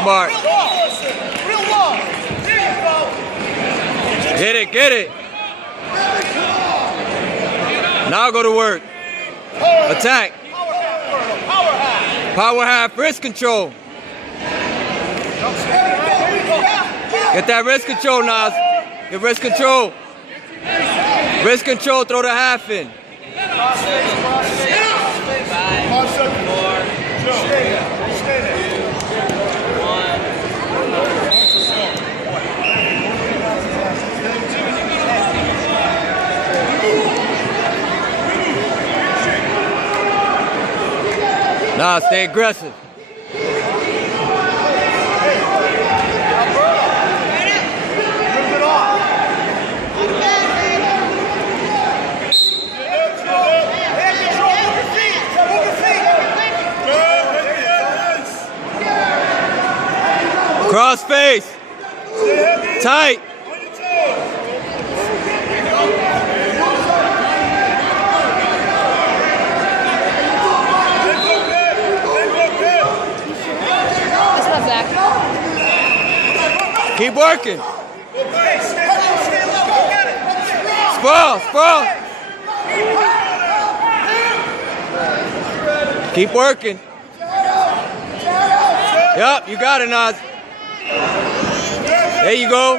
smart. Get it. Now go to work. Attack. Power half, wrist control. Get that wrist control, Nas. Get wrist control. Wrist control, throw the half in. Nah, stay aggressive. Cross face. Tight. Keep working. Sprawl. Keep working. Yup, you got it, Nas. There you go.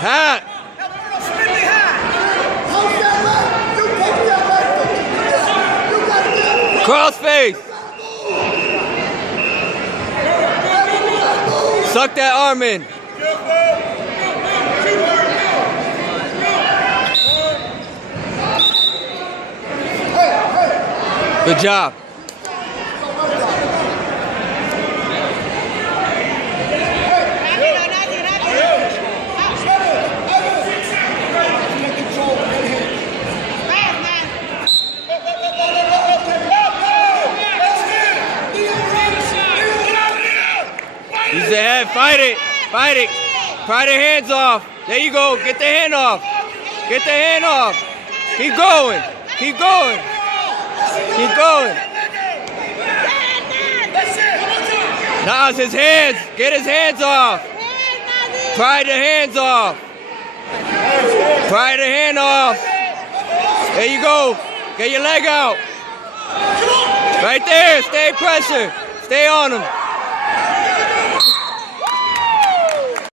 Hat. Cross face. Suck that arm in. Good job. Use the head, fight it. Pry the hands off. There you go, get the hand off. Keep going. Nas, his hands, get his hands off. Pry the hands off. Pry the hand off. There you go, get your leg out. Right there, stay pressure. Stay on him.